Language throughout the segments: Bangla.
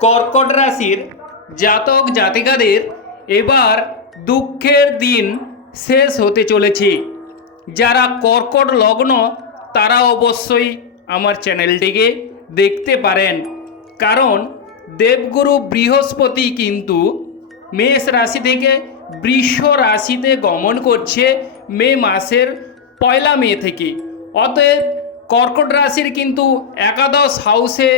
কর্কট রাশির জাতক জাতিকাদের এবার দুঃখের দিন শেষ হতে চলেছে। যারা কর্কট লগ্ন, তারা অবশ্যই আমার চ্যানেলটিকে দেখতে পারেন। কারণ দেবগুরু বৃহস্পতি কিন্তু মেষ রাশি থেকে বৃষ রাশিতে গমন করছে মে মাসের পয়লা মে থেকে। অতএব কর্কট রাশির কিন্তু একাদশ হাউসে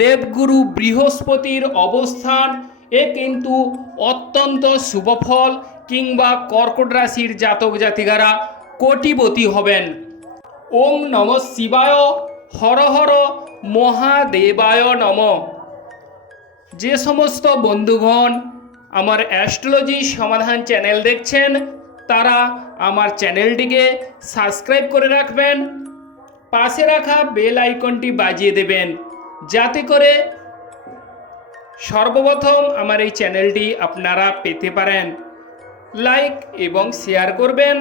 দেবগুরু বৃহস্পতির অবস্থান, এ কিন্তু অত্যন্ত শুভফল কিংবা কর্কট রাশির জাতক জাতিকারা কোটিপতি হবেন। ওম নম শিবায়, হর হর মহাদেবায় নম। যে সমস্ত বন্ধুগণ আমার অ্যাস্ট্রোলজি সমাধান চ্যানেল দেখছেন, তারা আমার চ্যানেলটিকে সাবস্ক্রাইব করে রাখবেন, পাশে রাখা বেল আইকনটি বাজিয়ে দেবেন। যাতে করে সর্বপ্রথম আমার এই চ্যানেলটি আপনারা পেতে পারেন। লাইক এবং শেয়ার করবেন।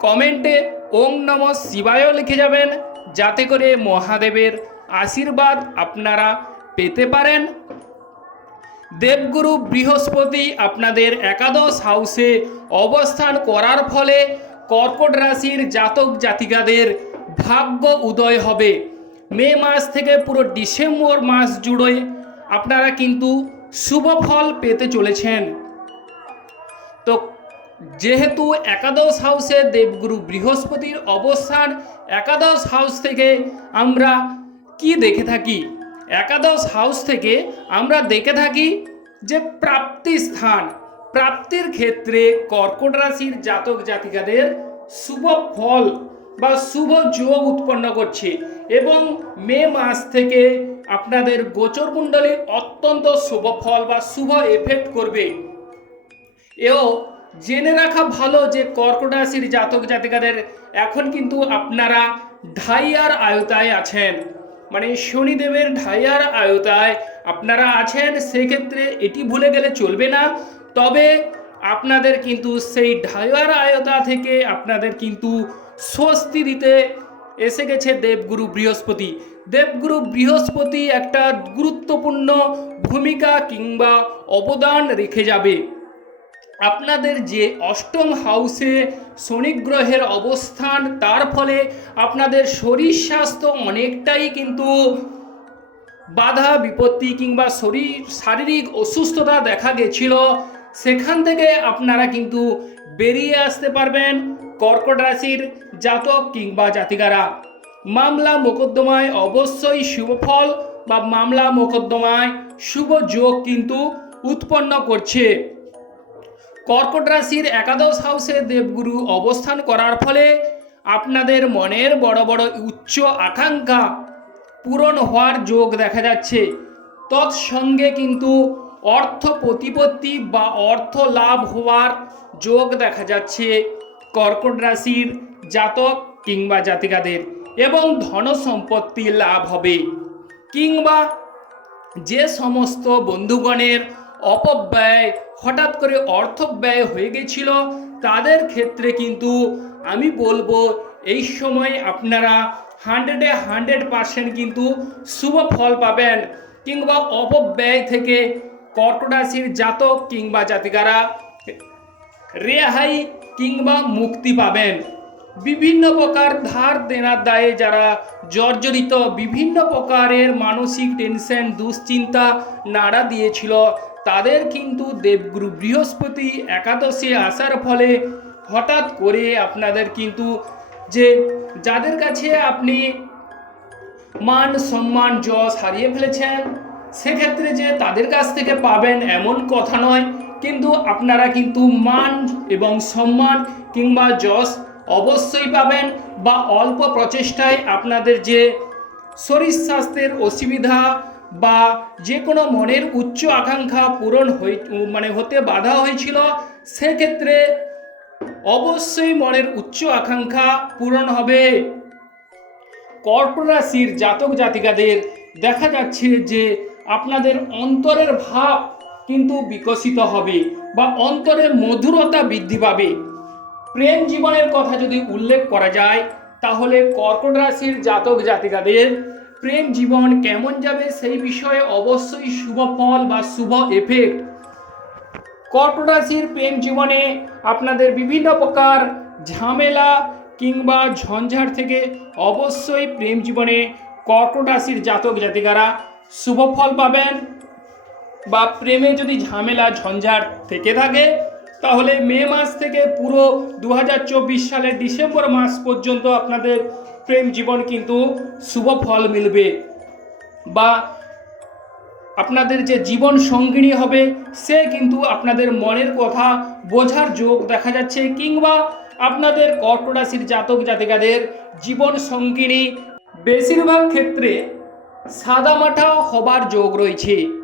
কমেন্টে ওম নম শিবায় লিখে যাবেন। যাতে করে মহাদেবের আশীর্বাদ আপনারা পেতে পারেন। দেবগুরু বৃহস্পতি আপনাদের একাদশ হাউসে অবস্থান করার ফলে কর্কট রাশির জাতক জাতিকাদের ভাগ্য উদয় হবে। মে মাস থেকে পুরো ডিসেম্বর মাস জুড়ে আপনারা কিন্তু শুভ ফল পেতে চলেছেন। তো যেহেতু একাদশ হাউসে দেবগুরু বৃহস্পতির অবস্থান, একাদশ হাউস থেকে আমরা কি দেখে থাকি? একাদশ হাউস থেকে আমরা দেখে থাকি যে প্রাপ্তি স্থান, প্রাপ্তির ক্ষেত্রে কর্কট রাশির জাতক জাতিকাদের শুভ ফল বা শুভ যোগ উৎপন্ন করছে। এবং মে মাস থেকে আপনাদের গোচর কুণ্ডলী অত্যন্ত শুভ ফল বা শুভ এফেক্ট করবে। এও জেনে রাখা ভালো যে কর্কট রাশির জাতক জাতিকাদের এখন কিন্তু আপনারা ঢাইয়ার আয়তায় আছেন। মানে শনিদেবের ঢাইয়ার আয়তায় আপনারা আছেন, সেক্ষেত্রে এটি ভুলে গেলে চলবে না। তবে আপনাদের কিন্তু সেই ঢাইয়ার আয়তা থেকে আপনাদের কিন্তু স্বস্তি দিতে এসে গেছে দেবগুরু বৃহস্পতি। দেবগুরু বৃহস্পতি একটা গুরুত্বপূর্ণ ভূমিকা কিংবা অবদান রেখে যাবে। আপনাদের যে অষ্টম হাউসে শনি গ্রহের অবস্থান, তার ফলে আপনাদের শরীর স্বাস্থ্য অনেকটাই কিন্তু বাধা, বিপত্তি কিংবা শরীর, শারীরিক অসুস্থতা দেখা গেছিল। সেখান থেকে আপনারা কিন্তু বেরিয়ে আসতে পারবেন। কর্কট রাশির জাতক কিংবা জাতিকারা। মামলা মোকদ্দমায় অবশ্যই শুভফল বা মামলা মোকদ্দমায় শুভ যোগ কিন্তু উৎপন্ন করছে। কর্কট রাশির একাদশ হাউসে দেবগুরু অবস্থান করার ফলে আপনাদের মনের বড় বড় উচ্চ আকাঙ্ক্ষা পূরণ হওয়ার যোগ দেখা যাচ্ছে। তৎসঙ্গে কিন্তু অর্থ প্রতিপত্তি বা অর্থ লাভ হওয়ার যোগ দেখা যাচ্ছে। কর্কট রাশির জাতক কিংবা জাতিকাদের এবং ধন সম্পত্তি লাভ হবে। কিংবা যে সমস্ত বন্ধুগণের অপব্যয় হঠাৎ করে অর্থ ব্যয় হয়ে গেছিল, তাদের ক্ষেত্রে কিন্তু আমি বলব এই সময় আপনারা হান্ড্রেডে হান্ড্রেড পারসেন্ট কিন্তু শুভ ফল পাবেন। কিংবা অপব্যয় থেকে কর্কট রাশির জাতক কিংবা জাতিকারা রেহাই কিংবা মুক্তি পাবেন। বিভিন্ন প্রকার ধার দেনার দায়ে যারা জর্জরিত বিভিন্ন প্রকারের মানসিক টেনশন, দুশ্চিন্তা নাড়া দিয়েছিল, তাদের কিন্তু দেবগুরু বৃহস্পতি একাদশে আসার ফলে হঠাৎ করে আপনাদের কিন্তু যে যাদের কাছে আপনি মান, সম্মান, যশ হারিয়ে ফেলেছেন, সেক্ষেত্রে যে তাদের কাছ থেকে পাবেন এমন কথা নয়। কিন্তু আপনারা কিন্তু মান এবং সম্মান কিংবা যশ অবশ্যই পাবেন বা অল্প প্রচেষ্টায় আপনাদের যে শরীর স্বাস্থ্যের অসুবিধা বা যে কোনো মনের উচ্চ আকাঙ্ক্ষা পূরণ হয়ে মানে হতে বাধা হয়েছিল, সেক্ষেত্রে অবশ্যই মনের উচ্চ আকাঙ্ক্ষা পূরণ হবে। কর্কট রাশির জাতক জাতিকাদের দেখা যাচ্ছে যে আপনাদের অন্তরের ভাব কিন্তু বিকশিত হবে বা অন্তরে মধুরতা বৃদ্ধি পাবে। প্রেম জীবনের কথা যদি উল্লেখ করা যায়, তাহলে কর্কট রাশির জাতক জাতিকাদের প্রেম জীবন কেমন যাবে সেই বিষয়ে অবশ্যই শুভ ফল বা শুভ এফেক্ট কর্কট রাশির প্রেম জীবনে আপনাদের বিভিন্ন প্রকার ঝামেলা কিংবা ঝঞ্ঝাট থেকে অবশ্যই প্রেম জীবনে কর্কট রাশির জাতক জাতিকারা শুভ ফল পাবেন। বা প্রেমে যদি ঝামেলা, ঝঞ্ঝাট থেকে থাকে, তাহলে মে মাস থেকে পুরো দু হাজার চব্বিশ সালের ডিসেম্বর মাস পর্যন্ত আপনাদের প্রেম জীবন কিন্তু শুভ ফল মিলবে। বা আপনাদের যে জীবন সঙ্গিনী হবে, সে কিন্তু আপনাদের মনের কথা বোঝার যোগ দেখা যাচ্ছে, কিংবা আপনাদের কর্কটাশির জাতক জাতিকাদের জীবন সঙ্গিনী বেশিরভাগ ক্ষেত্রে সাদামাটা হবার যোগ রয়েছে।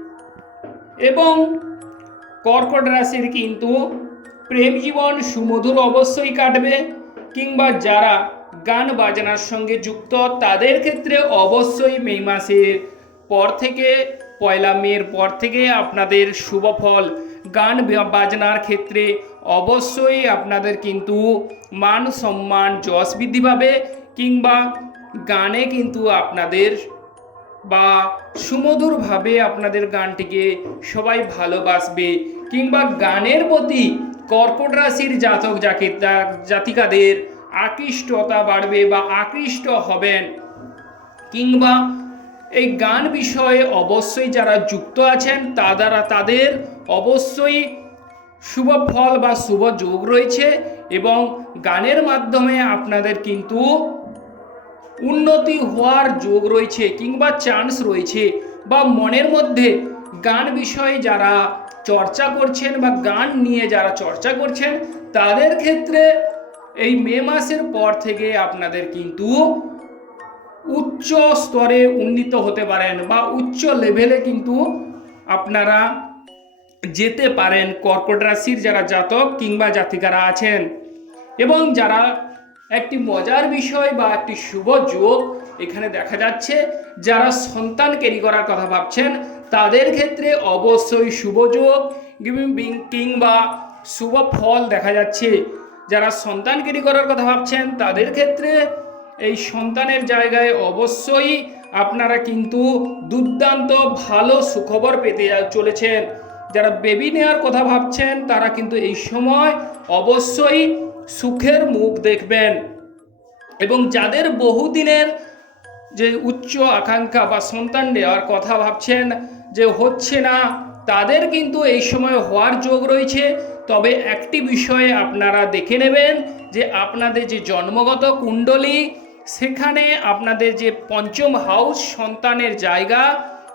এবং কর্কট রাশির কিন্তু প্রেম জীবন সুমধুর অবশ্যই কাটবে, কিংবা যারা গান বাজনার সঙ্গে যুক্ত, তাদের ক্ষেত্রে অবশ্যই মে মাসের পর থেকে, পয়লা মের পর থেকে আপনাদের শুভ ফল। গান বাজনার ক্ষেত্রে অবশ্যই আপনাদের কিন্তু মান সম্মান যশ বৃদ্ধি পাবে, কিংবা গানে কিন্তু আপনাদের বা সুমধুরভাবে আপনাদের গানটিকে সবাই ভালোবাসবে কিংবা গানের প্রতি কর্কট রাশির জাতক জাকিতা- জাতিকাদের আকৃষ্টতা বাড়বে বা আকৃষ্ট হবেন। কিংবা এই গান বিষয়ে অবশ্যই যারা যুক্ত আছেন তা দ্বারা তাদের অবশ্যই শুভ ফল বা শুভ যোগ রয়েছে এবং গানের মাধ্যমে আপনাদের কিন্তু উন্নতি হওয়ার যোগ রয়েছে কিংবা চান্স রয়েছে বা মনের মধ্যে গান বিষয়ে যারা চর্চা করছেন বা গান নিয়ে যারা চর্চা করছেন, তাদের ক্ষেত্রে এই মে মাসের পর থেকে আপনাদের কিন্তু উচ্চ স্তরে উন্নীত হতে পারেন বা উচ্চ লেভেলে কিন্তু আপনারা যেতে পারেন। কর্কট রাশির যারা জাতক কিংবা জাতিকারা আছেন এবং যারা একটি মজার বিষয় বা একটি শুভ যোগ এখানে দেখা যাচ্ছে, যারা সন্তান ক্যারি করার কথা ভাবছেন, তাদের ক্ষেত্রে অবশ্যই শুভ যোগ কিংবা শুভ ফল দেখা যাচ্ছে। যারা সন্তান ক্যারি করার কথা ভাবছেন, তাদের ক্ষেত্রে এই সন্তানের জায়গায় অবশ্যই আপনারা কিন্তু দুর্দান্ত ভালো সুখবর পেতে চলেছেন। যারা বেবি নেওয়ার কথা ভাবছেন, তারা কিন্তু এই সময় অবশ্যই সুখের মুখ দেখবেন। এবং যাদের বহুদিনের যে উচ্চ আকাঙ্ক্ষা বা সন্তান নেওয়ার কথা ভাবছেন যে হচ্ছে না, তাদের কিন্তু এই সময় হওয়ার যোগ রয়েছে। তবে একটি বিষয়ে আপনারা দেখে নেবেন যে আপনাদের যে জন্মগত কুণ্ডলী, সেখানে আপনাদের যে পঞ্চম হাউস সন্তানের জায়গা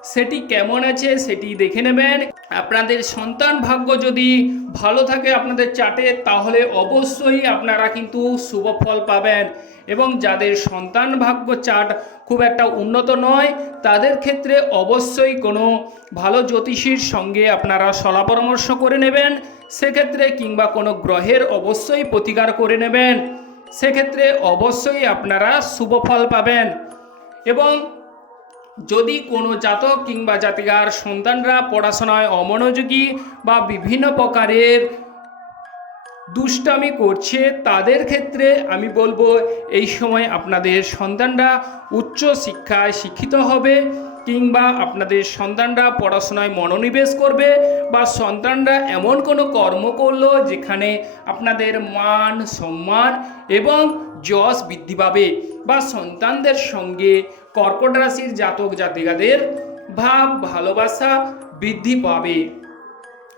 সেটি কেমন আছে সেটি দেখে নেবেন। আপনাদের সন্তান ভাগ্য যদি ভালো থাকে আপনাদের চাটে, তাহলে অবশ্যই আপনারা কিন্তু শুভ ফল পাবেন। এবং যাদের সন্তান ভাগ্য চাট খুব একটা উন্নত নয়, তাদের ক্ষেত্রে অবশ্যই কোনো ভালো জ্যোতিষীর সঙ্গে আপনারা সলা পরামর্শ করে নেবেন। সেক্ষেত্রে কিংবা কোনো গ্রহের অবশ্যই প্রতিকার করে নেবেন। সেক্ষেত্রে অবশ্যই আপনারা শুভ ফল পাবেন। এবং যদি কোনো জাতক কিংবা জাতিকার সন্তানরা পড়াশোনায় অমনোযোগী বা বিভিন্ন প্রকারের দুষ্টামি করছে, তাদের ক্ষেত্রে আমি বলব এই সময় আপনাদের সন্তানরা উচ্চ শিক্ষায় শিক্ষিত হবে। কিংবা আপনাদের সন্তানরা পড়াশোনায় মনোনিবেশ করবে বা সন্তানরা এমন কোনো কর্ম করল যেখানে আপনাদের মান, সম্মান এবং যশ বৃদ্ধি পাবে বা সন্তানদের সঙ্গে কর্কট রাশির জাতক জাতিকাদের ভাব, ভালোবাসা বৃদ্ধি পাবে।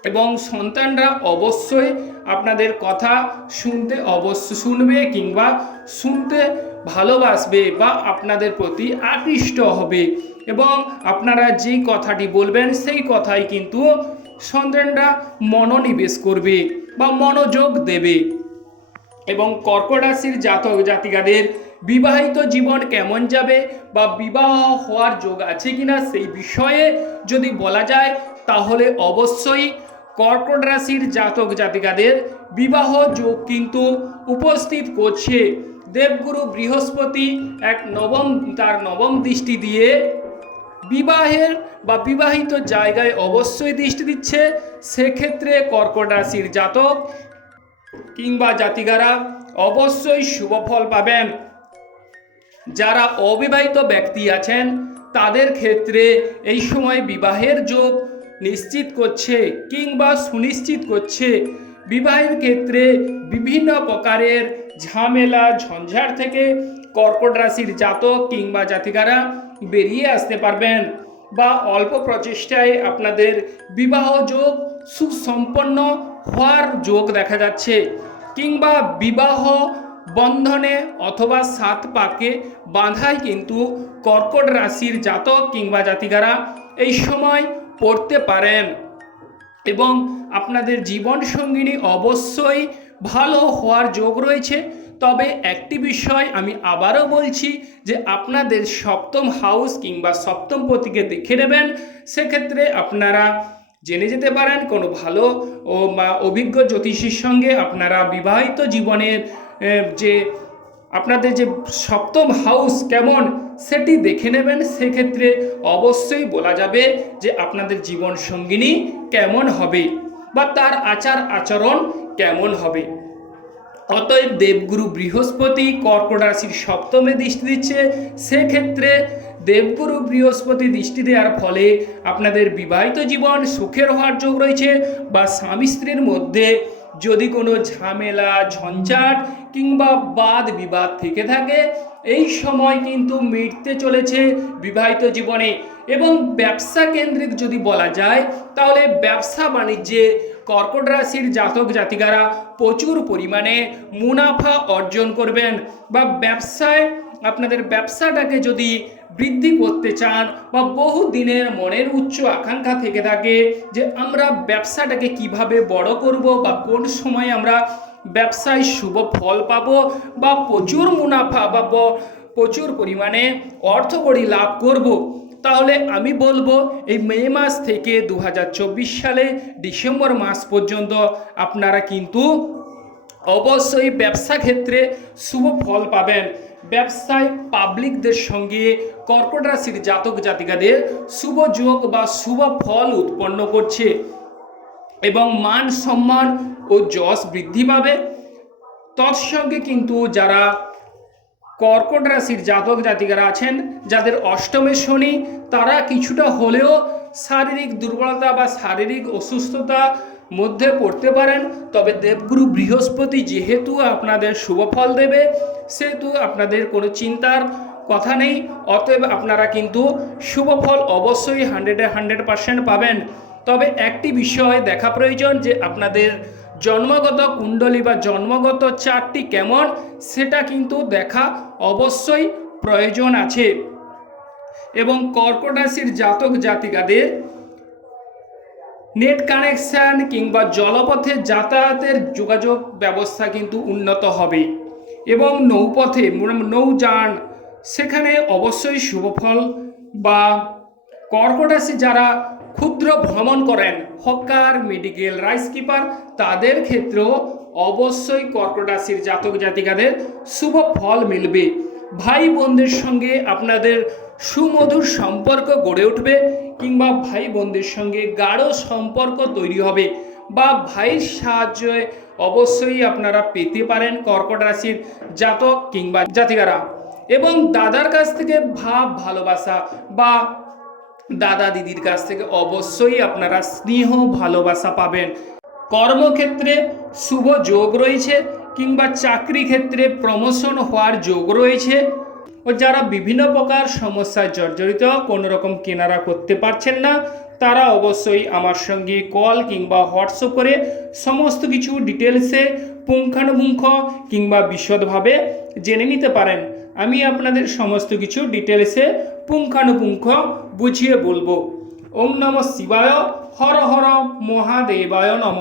এবং সন্তানরা অবশ্যই আপনাদের কথা শুনতে অবশ্য শুনবে কিংবা শুনতে ভালোবাসবে বা আপনাদের প্রতি আকৃষ্ট হবে। এবং আপনারা যেই কথাটি বলবেন, সেই কথাই কিন্তু সন্তানরা মনোনিবেশ করবে বা মনোযোগ দেবে। এবং কর্কট রাশির জাতক জাতিকাদের বিবাহিত জীবন কেমন যাবে বা বিবাহ হওয়ার যোগ আছে কিনা সেই বিষয়ে যদি বলা যায়, তাহলে অবশ্যই কর্কট রাশির জাতক জাতিকাদের বিবাহ যোগ কিন্তু উপস্থিত করছে। দেবগুরু বৃহস্পতি এক নবম, তার নবম দৃষ্টি দিয়ে বিবাহের বা বিবাহিত জায়গায় অবশ্যই দৃষ্টি দিচ্ছে। সেক্ষেত্রে কর্কট রাশির জাতক কিংবা জাতিকারা অবশ্যই শুভ ফল পাবেন। যারা অবিবাহিত ব্যক্তি আছেন, তাদের ক্ষেত্রে এই সময় বিবাহের যোগ নিশ্চিত করছে কিংবা সুনিশ্চিত করছে। বিবাহের ক্ষেত্রে বিভিন্ন প্রকারের ঝামেলা ঝঞ্ঝাট থেকে কর্কট রাশির জাতক কিংবা জাতিকারা বেরিয়ে আসতে পারবেন বা অল্প প্রচেষ্টায় আপনাদের বিবাহ যোগ সুসম্পন্ন হওয়ার যোগ দেখা যাচ্ছে কিংবা বিবাহ বন্ধনে অথবা সাত পাকে বাঁধায় কিন্তু কর্কট রাশির জাতক কিংবা জাতিকারা এই সময় পড়তে পারেন এবং আপনাদের জীবন সঙ্গিনী অবশ্যই ভালো হওয়ার যোগ রয়েছে। তবে একটি বিষয় আমি আবারও বলছি যে আপনাদের সপ্তম হাউস কিংবা সপ্তম পতিকে দেখে নেবেন। সেক্ষেত্রে আপনারা জেনে যেতে পারেন কোনো ভালো ও বা অভিজ্ঞ জ্যোতিষীর সঙ্গে আপনারা বিবাহিত জীবনের যে আপনাদের যে সপ্তম হাউস কেমন সেটি দেখে নেবেন। সেক্ষেত্রে অবশ্যই বলা যাবে যে আপনাদের জীবন সঙ্গিনী কেমন হবে। বা তার আচার আচরণ কেমন হবে? অতএব দেবগুরু বৃহস্পতি কর্কট রাশির সপ্তমে দৃষ্টি দিচ্ছে। সেক্ষেত্রে দেবগুরু বৃহস্পতি দৃষ্টি দেওয়ার ফলে আপনাদের বিবাহিত জীবন সুখের হওয়ার যোগ রয়েছে বা স্বামী স্ত্রীর মধ্যে যদি কোনো ঝামেলা, ঝঞ্ঝাট কিংবা বাদ বিবাদ থেকে থাকে, এই সময় কিন্তু মিটতে চলেছে বিবাহিত জীবনে। এবং ব্যবসা কেন্দ্রিক যদি বলা যায়, তাহলে ব্যবসা বাণিজ্যে কর্কট রাশির জাতক জাতিকারা প্রচুর পরিমাণে মুনাফা অর্জন করবেন বা ব্যবসায়, আপনাদের ব্যবসাটাকে যদি বৃদ্ধি করতে চান বা বহু দিনের মনের উচ্চ আকাঙ্ক্ষা থেকে থাকে যে আমরা ব্যবসাটাকে কীভাবে বড় করব বা কোন সময় আমরা ব্যবসায় শুভ ফল পাবো বা প্রচুর মুনাফা বা প্রচুর পরিমাণে অর্থকড়ি লাভ করব। তাহলে আমি বলব, এই মে মাস থেকে দু হাজার চব্বিশ সালে ডিসেম্বর মাস পর্যন্ত আপনারা কিন্তু অবশ্যই ব্যবসা ক্ষেত্রে শুভ ফল পাবেন। ব্যবসায় পাবলিকদের সঙ্গে কর্কট রাশির জাতক জাতিকাদের শুভ যোগ বা শুভ ফল উৎপন্ন করছে এবং মান সম্মান ও যশ বৃদ্ধি পাবে। তৎসঙ্গে কিন্তু যারা কর্কট রাশির জাতক জাতিকারা আছেন, যাদের অষ্টমে শনি, তারা কিছুটা হলেও শারীরিক দুর্বলতা বা শারীরিক অসুস্থতা মধ্যে পড়তে পারেন। তবে দেবগুরু বৃহস্পতি যেহেতু আপনাদের শুভ ফল দেবে, সেহেতু আপনাদের কোনো চিন্তার কথা নেই। অতএব আপনারা কিন্তু শুভ ফল অবশ্যই হান্ড্রেডে হান্ড্রেড পার্সেন্ট পাবেন। তবে একটি বিষয় দেখা প্রয়োজন যে আপনাদের জন্মগত কুণ্ডলী বা জন্মগত চারটি কেমন, সেটা কিন্তু দেখা অবশ্যই প্রয়োজন আছে। এবং কর্কট রাশির জাতক জাতিকাদের নেট কানেকশান কিংবা জলপথে যাতায়াতের যোগাযোগ ব্যবস্থা কিন্তু উন্নত হবে এবং নৌপথে নৌযান, সেখানে অবশ্যই শুভফল বা কর্কট রাশি যারা ক্ষুদ্র ভ্রমণ করেন। হকার, মেডিকেল রাইস কিপার, তাদের ক্ষেত্রেও অবশ্যই কর্কট রাশির জাতক জাতিকাদের শুভ ফল মিলবে। ভাই বোনদের সঙ্গে আপনাদের সুমধুর সম্পর্ক গড়ে উঠবে কিংবা ভাই বোনদের সঙ্গে গাঢ় সম্পর্ক তৈরি হবে বা ভাইয়ের সাহায্যে অবশ্যই আপনারা পেতে পারেন কর্কট রাশির জাতক কিংবা জাতিকারা। এবং দাদার কাছ থেকে ভাব, ভালোবাসা বা দাদা দিদির কাছ থেকে অবশ্যই আপনারা স্নেহ, ভালোবাসা পাবেন। কর্মক্ষেত্রে শুভ যোগ রয়েছে কিংবা চাকরি ক্ষেত্রে প্রমোশন হওয়ার যোগ রয়েছে। ও যারা বিভিন্ন প্রকার সমস্যায় জর্জরিত, কোনো রকম কেনারা করতে পারছেন না, তারা অবশ্যই আমার সঙ্গে কল কিংবা হোয়াটসঅ্যাপ করে সমস্ত কিছু ডিটেলসে পুঙ্খানুপুঙ্খ কিংবা বিশদভাবে জেনে নিতে পারেন। আমি আপনাদের সমস্ত কিছু ডিটেলসে পুঙ্খানুপুঙ্খ বুঝিয়ে বলব। ওম নম শিবায় হর হর মহাদেবায় নম।